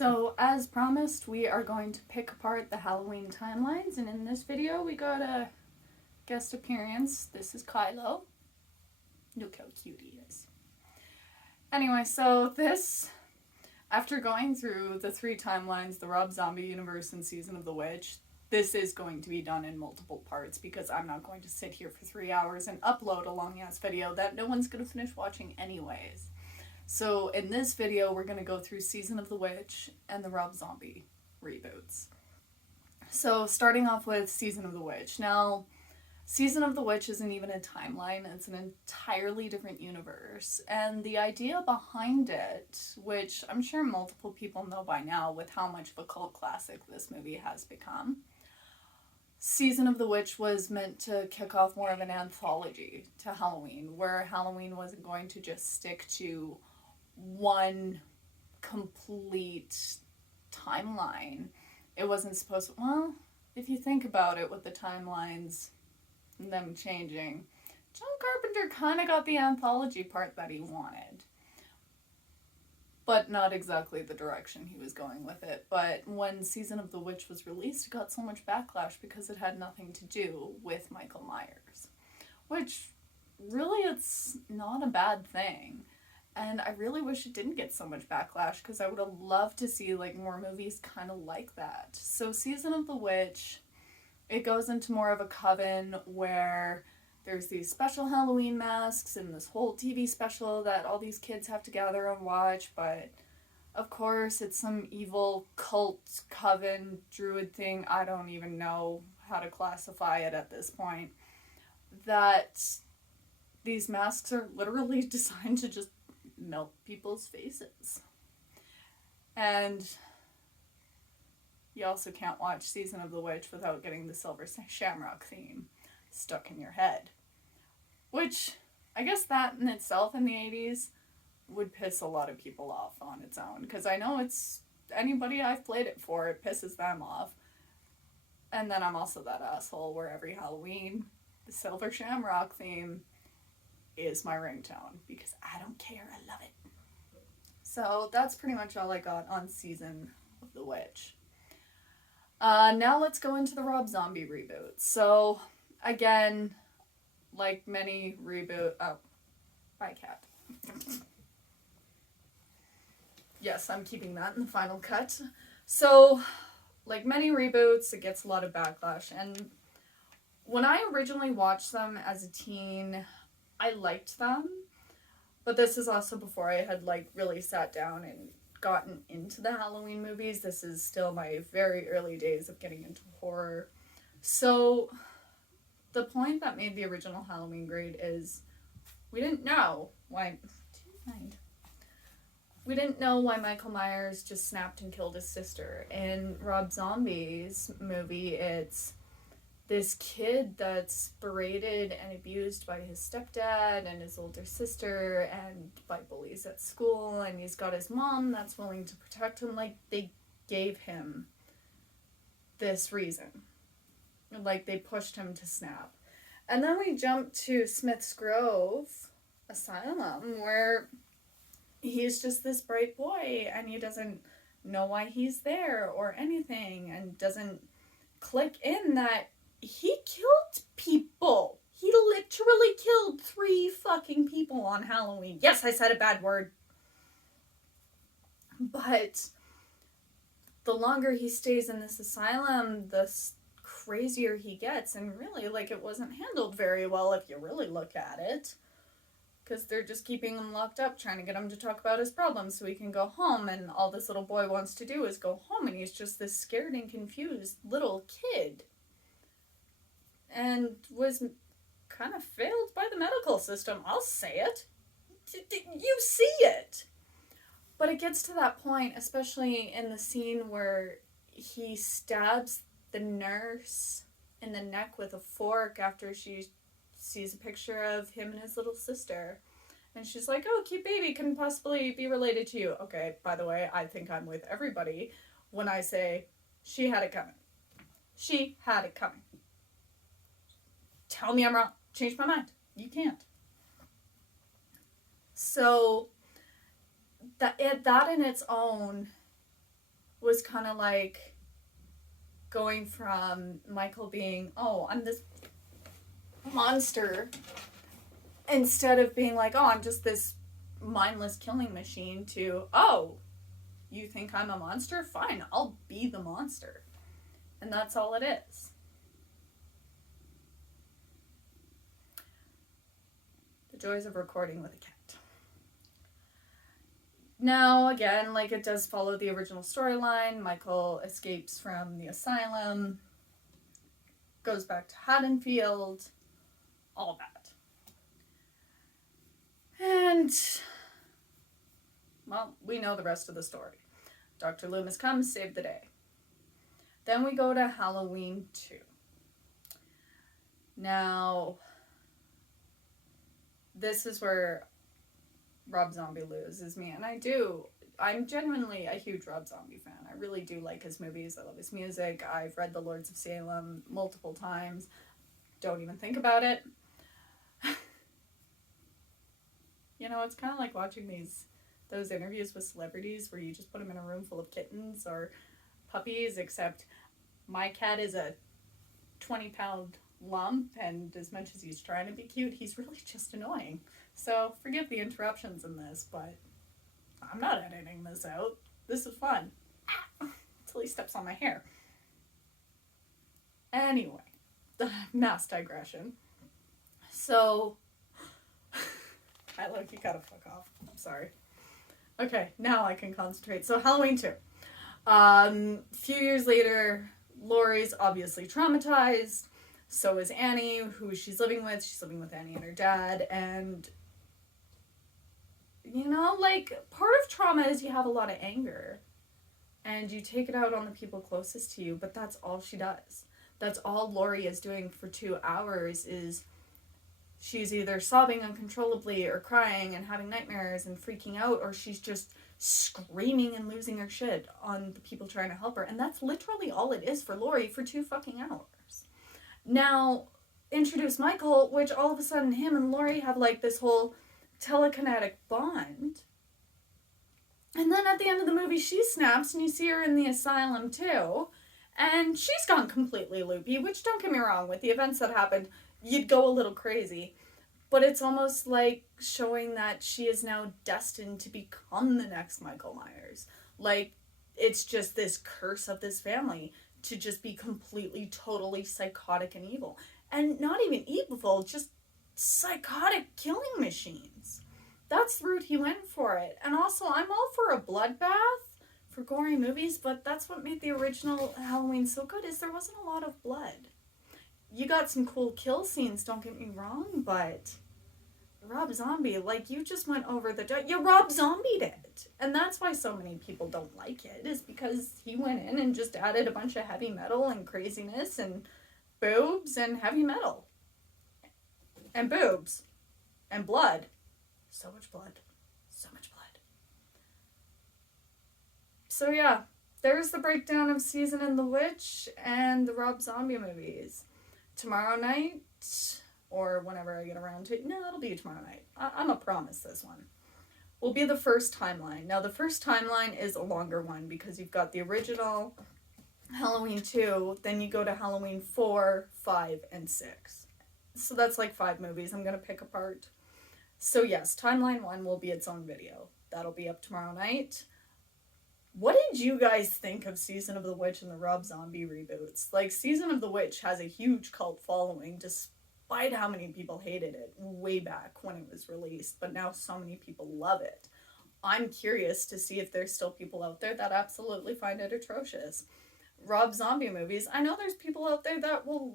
So, as promised, we are going to pick apart the Halloween timelines, and in this video, we got a guest appearance. This is Kylo. Look how cute he is. Anyway, so after going through the three timelines, the Rob Zombie universe and Season of the Witch, this is going to be done in multiple parts because I'm not going to sit here for 3 hours and upload a long-ass video that no one's going to finish watching anyways. So in this video, we're going to go through Season of the Witch and the Rob Zombie reboots. So starting off with Season of the Witch. Now, Season of the Witch isn't even a timeline, it's an entirely different universe. And the idea behind it, which I'm sure multiple people know by now with how much of a cult classic this movie has become, Season of the Witch was meant to kick off more of an anthology to Halloween, where Halloween wasn't going to just stick to one complete timeline. It wasn't supposed to, well, if you think about it with the timelines and them changing, John Carpenter kind of got the anthology part that he wanted, but not exactly the direction he was going with it. But when Season of the Witch was released, it got so much backlash because it had nothing to do with Michael Myers, which really it's not a bad thing. And I really wish it didn't get so much backlash because I would have loved to see like more movies kind of like that. So Season of the Witch, it goes into more of a coven where there's these special Halloween masks and this whole TV special that all these kids have to gather and watch. But of course it's some evil cult coven druid thing. I don't even know how to classify it at this point. That these masks are literally designed to just melt people's faces. And you also can't watch Season of the Witch without getting the Silver Shamrock theme stuck in your head. Which, I guess that in itself in the 80s would piss a lot of people off on its own. Because I know it's anybody I've played it for, it pisses them off. And then I'm also that asshole where every Halloween, the Silver Shamrock theme is my ringtone because I don't care, I love it. So that's pretty much all I got on Season of the Witch. Now let's go into the Rob Zombie reboot. So again, like many bye cat. Yes, I'm keeping that in the final cut. So like many reboots, it gets a lot of backlash, and when I originally watched them as a teen, I liked them, but this is also before I had like really sat down and gotten into the Halloween movies. This is still my very early days of getting into horror. So the point that made the original Halloween great is we didn't know why Michael Myers just snapped and killed his sister. In Rob Zombie's movie, it's this kid that's berated and abused by his stepdad and his older sister and by bullies at school, and he's got his mom that's willing to protect him. Like, they gave him this reason. Like, they pushed him to snap. And then we jump to Smith's Grove Asylum, where he's just this bright boy and he doesn't know why he's there or anything, and doesn't click in that he killed people. He literally killed 3 fucking people on Halloween. Yes, I said a bad word. But the longer he stays in this asylum, the crazier he gets. And really, like, it wasn't handled very well if you really look at it. Because they're just keeping him locked up, trying to get him to talk about his problems so he can go home. And all this little boy wants to do is go home. And he's just this scared and confused little kid. And was kind of failed by the medical system. I'll say it. You see it. But it gets to that point, especially in the scene where he stabs the nurse in the neck with a fork after she sees a picture of him and his little sister. And she's like, oh, cute baby, couldn't possibly be related to you. Okay, by the way, I think I'm with everybody when I say she had it coming. She had it coming. Tell me I'm wrong. Change my mind. You can't. So that in its own was kind of like going from Michael being, oh, I'm this monster, instead of being like, oh, I'm just this mindless killing machine, to, oh, you think I'm a monster? Fine, I'll be the monster. And that's all it is. The joys of recording with a cat. Now, again, like, it does follow the original storyline. Michael escapes from the asylum, goes back to Haddonfield, all that. And, well, we know the rest of the story. Dr. Loomis comes, save the day. Then we go to Halloween 2. Now, this is where Rob Zombie loses me. And I'm genuinely a huge Rob Zombie fan. I really do like his movies. I love his music. I've read The Lords of Salem multiple times. Don't even think about it. You know, it's kind of like watching those interviews with celebrities where you just put them in a room full of kittens or puppies, except my cat is a 20-pound lump, and as much as he's trying to be cute, he's really just annoying. So forgive the interruptions in this, but I'm not editing this out. This is fun. Until he steps on my hair. Anyway, mass digression. So, you gotta fuck off. I'm sorry. Okay, now I can concentrate. So Halloween 2. A few years later, Laurie's obviously traumatized. So is Annie, who she's living with. She's living with Annie and her dad. And, you know, like, part of trauma is you have a lot of anger. And you take it out on the people closest to you. But that's all she does. That's all Laurie is doing for 2 hours, is she's either sobbing uncontrollably or crying and having nightmares and freaking out, or she's just screaming and losing her shit on the people trying to help her. And that's literally all it is for Laurie for 2 fucking hours. Now, introduce Michael, which all of a sudden him and Laurie have like this whole telekinetic bond. And then at the end of the movie, she snaps and you see her in the asylum too. And she's gone completely loopy, which, don't get me wrong, with the events that happened, you'd go a little crazy. But it's almost like showing that she is now destined to become the next Michael Myers. Like, it's just this curse of this family to just be completely, totally psychotic and evil. And not even evil, just psychotic killing machines. That's the route he went for it. And also, I'm all for a bloodbath for gory movies, but that's what made the original Halloween so good, is there wasn't a lot of blood. You got some cool kill scenes, don't get me wrong, but Rob Zombie, like, you just went over the... You Rob Zombied it. And that's why so many people don't like it, is because he went in and just added a bunch of heavy metal and craziness and boobs and heavy metal. And boobs. And blood. So much blood. So much blood. So yeah, there's the breakdown of Season and the Witch and the Rob Zombie movies. Tomorrow night, or whenever I get around to it, no, it'll be tomorrow night. I'm a promise this one. Will be the first timeline. Now, the first timeline is a longer one because you've got the original Halloween 2, then you go to Halloween 4, 5, and 6. So that's like 5 movies I'm going to pick apart. So yes, timeline 1 will be its own video. That'll be up tomorrow night. What did you guys think of Season of the Witch and the Rob Zombie reboots? Like, Season of the Witch has a huge cult following, despite how many people hated it way back when it was released, but now so many people love it. I'm curious to see if there's still people out there that absolutely find it atrocious. Rob Zombie movies, I know there's people out there that will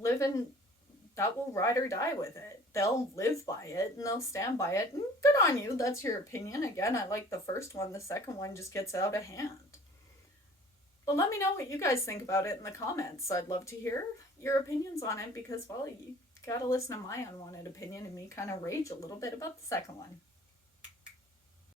ride or die with it. They'll live by it and they'll stand by it, and good on you, that's your opinion. Again, I like the first one, the second one just gets out of hand. But let me know what you guys think about it in the comments. I'd love to hear your opinions on it because, well, you gotta listen to my unwanted opinion and me kind of rage a little bit about the second one.